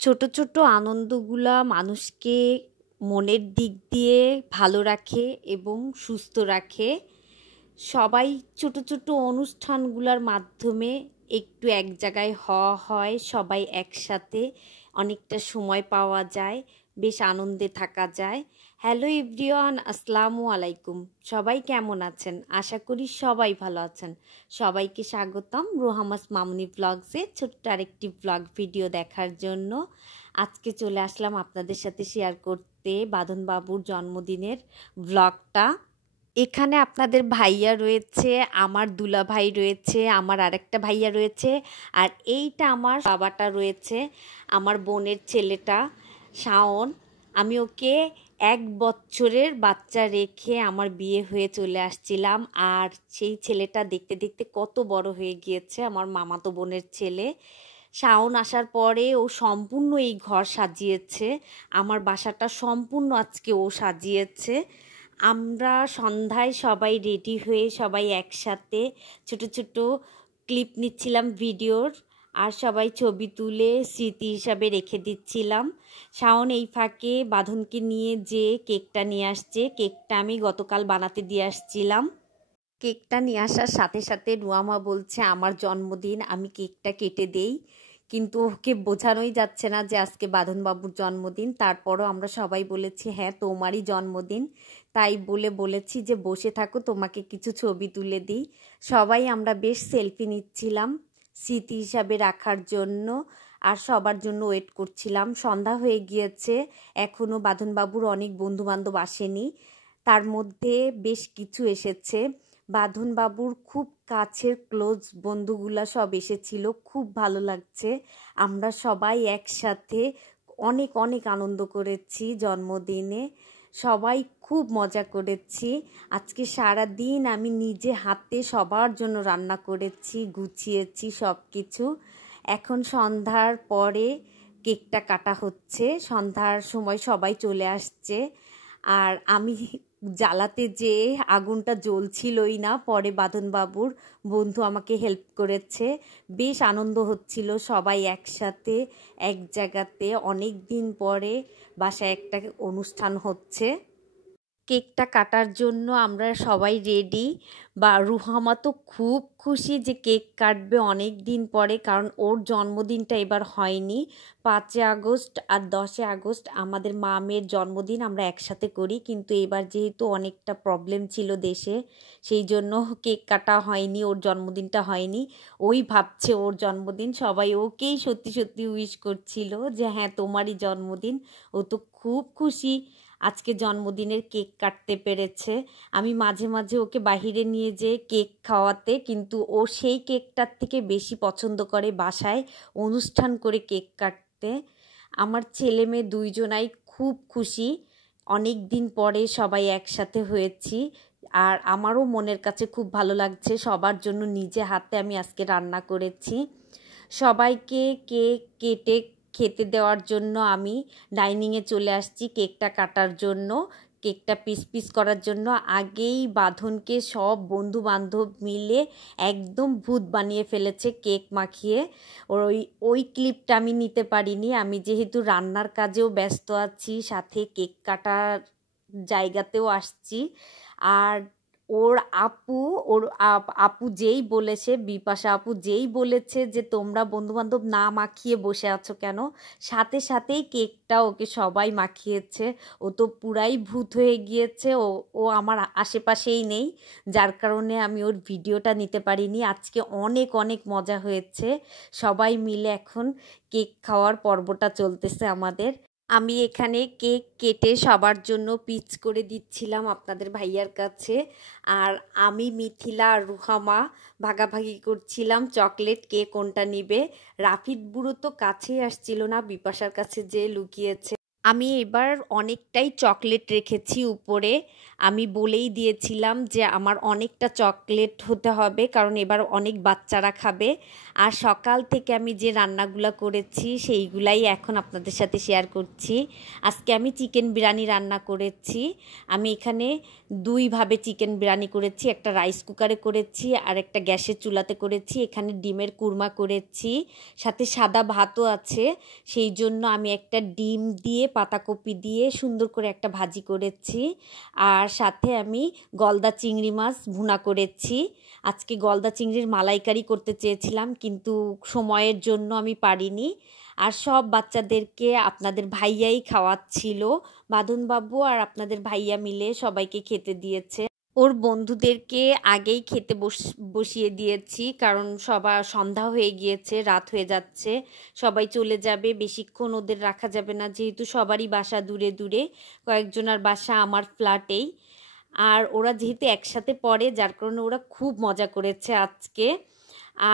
ছোট ছোট আনন্দগুলা মানুষকে মনের দিক দিয়ে ভালো রাখে এবং সুস্থ রাখে। সবাই ছোট ছোট অনুষ্ঠানগুলোর মাধ্যমে একটু এক জায়গায় হওয়া হয়, সবাই একসাথে অনেকটা সময় পাওয়া যায়, বেশ আনন্দে থাকা যায়। হ্যালো এভরিওয়ান, আসসালামু আলাইকুম। সবাই কেমন আছেন? আশা করি সবাই ভালো আছেন। সবাইকে স্বাগতম রুহামাস মামুনি ব্লগসে ছোট্ট আরেকটি ব্লগ ভিডিও দেখার জন্য। আজকে চলে আসলাম আপনাদের সাথে শেয়ার করতে বাঁধন বাবুর জন্মদিনের ব্লগটা। এখানে আপনাদের ভাইয়া রয়েছে, আমার দুলা ভাই রয়েছে, আমার আরেকটা ভাইয়া রয়েছে, আর এইটা আমার বাবাটা রয়েছে, আমার বোনের ছেলেটা শাওন। আমি ওকে 1 বছরের বাচ্চা রেখে আমার বিয়ে হয়ে চলে আসছিলাম, আর সেই ছেলেটা দেখতে দেখতে কত বড় হয়ে গিয়েছে, আমার মামাতো বোনের ছেলে। শাওন আসার পরে ও সম্পূর্ণ এই ঘর সাজিয়েছে, আমার বাসাটা সম্পূর্ণ আজকে ও সাজিয়েছে। আমরা সন্ধ্যায় সবাই রেডি হয়ে সবাই একসাথে ছোট ছোট ক্লিপ নিচ্ছিলাম ভিডিওর, আর সবাই ছবি তুলে স্মৃতি হিসাবে রেখে দিচ্ছিলাম। শাওন এই ফাঁকে বাঁধনকে নিয়ে যে কেকটা নিয়ে আসছে, কেকটা আমি গতকাল বানাতে দিয়ে আসছিলাম। কেকটা নিয়ে আসার সাথে সাথে রুয়ামা বলছে আমার জন্মদিন, আমি কেকটা কেটে দেই, কিন্তু ওকে বোঝানোই যাচ্ছে না যে আজকে বাঁধনবাবুর জন্মদিন। তারপরও আমরা সবাই বলেছি হ্যাঁ তোমারই জন্মদিন, তাই বলেছি যে বসে থাকো, তোমাকে কিছু ছবি তুলে দিই। সবাই আমরা বেশ সেলফি নিচ্ছিলাম স্মৃতি হিসাবে রাখার জন্য, আর সবার জন্য ওয়েট করছিলাম। সন্ধ্যা হয়ে গিয়েছে, এখনও বাঁধনবাবুর অনেক বন্ধুবান্ধব আসেনি, তার মধ্যে বেশ কিছু এসেছে। বাঁধনবাবুর খুব কাছের ক্লোজ বন্ধুগুলা সব এসেছিল, খুব ভালো লাগছে। আমরা সবাই একসাথে অনেক অনেক আনন্দ করেছি জন্মদিনে, সবাই খুব মজা করেছি। আজকে সারা দিন আমি নিজে হাতে সবার জন্য রান্না করেছি, গুছিয়েছি সব কিছু। এখন সন্ধ্যার পরে কেকটা কাটা হচ্ছে, সন্ধ্যার সময় সবাই চলে আসছে, আর আমি জ্বালাতে যেয়ে আগুনটা জ্বলছিলই না। পরে বাঁধনবাবুর বন্ধু আমাকে হেল্প করেছে, বেশ আনন্দ হচ্ছিল সবাই একসাথে এক জায়গাতে। অনেক দিন পরে বাসায় একটা অনুষ্ঠান হচ্ছে। কেকটা কাটার জন্য আমরা সবাই রেডি, বা রুহামা তো খুব খুশি যে কেক কাটবে অনেক দিন পরে, কারণ ওর জন্মদিনটা এবার হয়নি। 5 আগস্ট আর 10 আগস্ট আমাদের মামের জন্মদিন আমরা একসাথে করি, কিন্তু এবার যেহেতু অনেকটা প্রবলেম ছিল দেশে, সেই জন্য কেক কাটা হয়নি, ওর জন্মদিনটা হয়নি। ওই ভাবছে ওর জন্মদিন, সবাই ওকেই সত্যি সত্যি উইশ করছিল যে হ্যাঁ তোমারই জন্মদিন। ও তো খুব খুশি আজকে জন্মদিনের কেক কাটতে পেরেছে। আমি মাঝে মাঝে ওকে বাহিরে নিয়ে যেয়ে কেক খাওয়াতে, কিন্তু ও সেই কেকটার থেকে বেশি পছন্দ করে বাসায় অনুষ্ঠান করে কেক কাটতে। আমার ছেলে মেয়ে দুইজনাই খুব খুশি, অনেক দিন পরে সবাই একসাথে হয়েছি, আর আমারও মনের কাছে খুব ভালো লাগছে। সবার জন্য নিজে হাতে আমি আজকে রান্না করেছি। সবাইকে কেক কেটে খেতে দেওয়ার জন্য আমি ডাইনিংয়ে চলে আসছি কেকটা কাটার জন্য, কেকটা পিস পিস করার জন্য। আগেই বাঁধনকে সব বন্ধু বান্ধব মিলে একদম ভূত বানিয়ে ফেলেছে কেক মাখিয়ে। ওই ওই ক্লিপটা আমি নিতে পারিনি, আমি যেহেতু রান্নার কাজেও ব্যস্ত আছি, সাথে কেক কাটার জায়গাতেও আসছি। আর ওর আপু ওর আপু যেই বলেছে, বিপাশা আপু যেই বলেছে যে তোমরা বন্ধুবান্ধব না মাখিয়ে বসে আছো কেন, সাথে সাথেই কেকটা ওকে সবাই মাখিয়েছে। ও তো পুরাই ভূত হয়ে গিয়েছে, ও ও আমার আশেপাশেই নেই, যার কারণে আমি ওর ভিডিওটা নিতে পারিনি। আজকে অনেক অনেক মজা হয়েছে, সবাই মিলে এখন কেক খাওয়ার পর্বটা চলতেছে আমাদের। আমি এখানে কেক কেটে সবার জন্য পিচ করে দিচ্ছিলাম আপনাদের ভাইয়ার কাছে, আর আমি মিথিলা আর রুহামা ভাগাভাগি করছিলাম চকলেট কে কোনটা নিবে। রাফিদ বুড়ো তো কাছেই আসছিল না, বিপাশার কাছে যে লুকিয়েছে। আমি এবার অনেকটাই চকলেট রেখেছি উপরে। আমি বলেই দিয়েছিলাম যে আমার অনেকটা চকলেট হতে হবে, কারণ এবার অনেক বাচ্চারা খাবে। আর সকাল থেকে আমি যে রান্নাগুলো করেছি সেইগুলাই এখন আপনাদের সাথে শেয়ার করছি। আজকে আমি চিকেন বিরিয়ানি রান্না করেছি। আমি এখানে দুইভাবে চিকেন বিরিয়ানি করেছি, একটা রাইস কুকারে করেছি আর একটা গ্যাসের চুলাতে করেছি। এখানে ডিমের কুরমা করেছি, সাথে সাদা ভাতও আছে। সেই জন্য আমি একটা ডিম দিয়ে পাতাকপি দিয়ে সুন্দর করে একটা ভাজি করেছি। আর সাথে আমি গলদা চিংড়ি মাছ ভুনা করেছি। আজকে গলদা চিংড়ির মালাইকারি করতে চেয়েছিলাম, কিন্তু সময়ের জন্য আমি পারিনি। আর সব বাচ্চাদেরকে আপনাদের ভাইয়াই খাওয়াচ্ছিল। বাঁধনবাবু আর আপনাদের ভাইয়া মিলে সবাইকে খেতে দিয়েছে। ওর বন্ধুদেরকে আগেই খেতে বসিয়ে দিয়েছি, কারণ সবার সন্ধ্যা হয়ে গিয়েছে, রাত হয়ে যাচ্ছে, সবাই চলে যাবে, বেশিক্ষণ ওদের রাখা যাবে না, যেহেতু সবারই বাসা দূরে দূরে, কয়েকজনের বাসা আমার ফ্ল্যাটেই। আর ওরা যেহেতু একসাথে পড়ে, যার কারণে ওরা খুব মজা করেছে আজকে।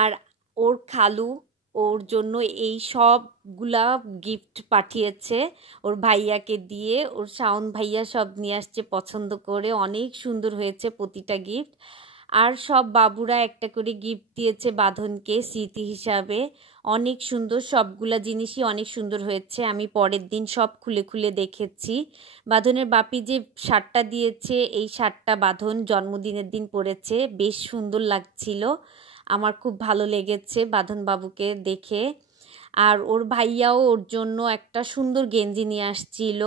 আর ওর খালু ওর জন্য এই সবগুলা গিফট পাঠিয়েছে ওর ভাইয়াকে দিয়ে। ওর শাওন ভাইয়া সব নিয়ে আসছে পছন্দ করে, অনেক সুন্দর হয়েছে প্রতিটা গিফট। আর সব বাবুরা একটা করে গিফট দিয়েছে বাঁধনকে স্মৃতি হিসাবে। অনেক সুন্দর, সবগুলা জিনিসই অনেক সুন্দর হয়েছে। আমি পরের দিন সব খুলে খুলে দেখেছি। বাঁধনের বাপি যে শার্টটা দিয়েছে, এই শার্টটা বাঁধন জন্মদিনের দিন পরেছে, বেশ সুন্দর লাগছিল। আমার খুব ভালো লেগেছে বাঁধন বাবুকে দেখে। আর ওর ভাইয়াও ওর জন্য একটা সুন্দর গেঞ্জি নিয়ে আসছিল,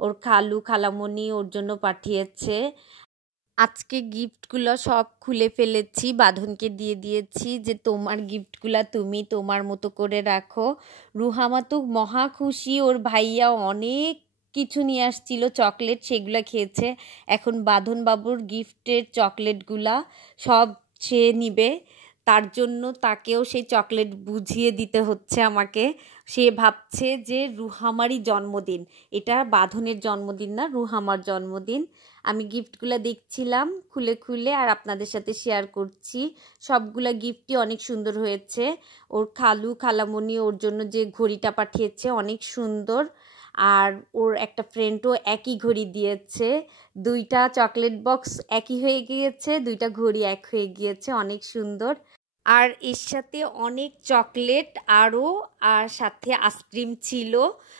ওর খালু খালামণি ওর জন্য পাঠিয়েছে। আজকে গিফটগুলো সব খুলে ফেলেছি, বাঁধনকে দিয়ে দিয়েছি যে তোমার গিফটগুলো তুমি তোমার মতো করে রাখো। রুহামা তো মহা খুশি, ওর ভাইয়া অনেক কিছু নিয়ে আসছিল চকলেট, সেগুলো খেয়েছে। এখন বাঁধন বাবুর গিফটের চকলেটগুলা সব সে নিবে, তার জন্য তাকেও সেই চকলেট বুঝিয়ে দিতে হচ্ছে আমাকে। সে ভাবছে যে রুহামারই জন্মদিন, এটা বাঁধনের জন্মদিন না, রুহামার জন্মদিন। আমি গিফটগুলো দেখছিলাম খুলে খুলে আর আপনাদের সাথে শেয়ার করছি। সবগুলা গিফটই অনেক সুন্দর হয়েছে। ওর খালু খালামণি ওর জন্য যে ঘড়িটা পাঠিয়েছে অনেক সুন্দর। আর ওর একটা ফ্রেন্ডও একই ঘড়ি দিয়েছে। দুইটা চকলেট বক্স একই হয়ে গিয়েছে, দুইটা ঘড়ি এক হয়ে গিয়েছে, অনেক সুন্দর। আর এর সাথে অনেক চকলেট আরও, আর সাথে আইসক্রিম ছিল,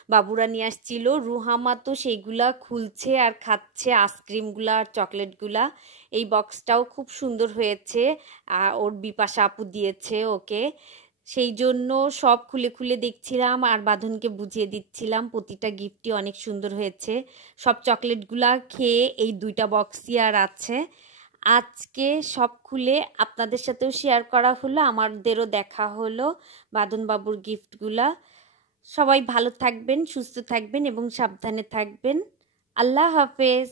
বাবুরা নিয়ে আসছিল। রুহামা তো সেইগুলা খুলছে আর খাচ্ছে আইসক্রিমগুলা আর চকলেটগুলা। এই বক্সটাও খুব সুন্দর হয়েছে, ওর বিপাশা আপু দিয়েছে ওকে। সেই জন্য সব খুলে খুলে দেখছিলাম আর বাঁধনকে বুঝিয়ে দিচ্ছিলাম। প্রতিটা গিফটই অনেক সুন্দর হয়েছে। সব চকলেটগুলা খেয়ে এই দুইটা বক্সই আর আছে। আজকে সব খুলে আপনাদের সাথেও শেয়ার করা হলো, আমাদেরও দেখা হলো বাঁধনবাবুর গিফটগুলা। সবাই ভালো থাকবেন, সুস্থ থাকবেন এবং সাবধানে থাকবেন। আল্লাহ হাফেজ।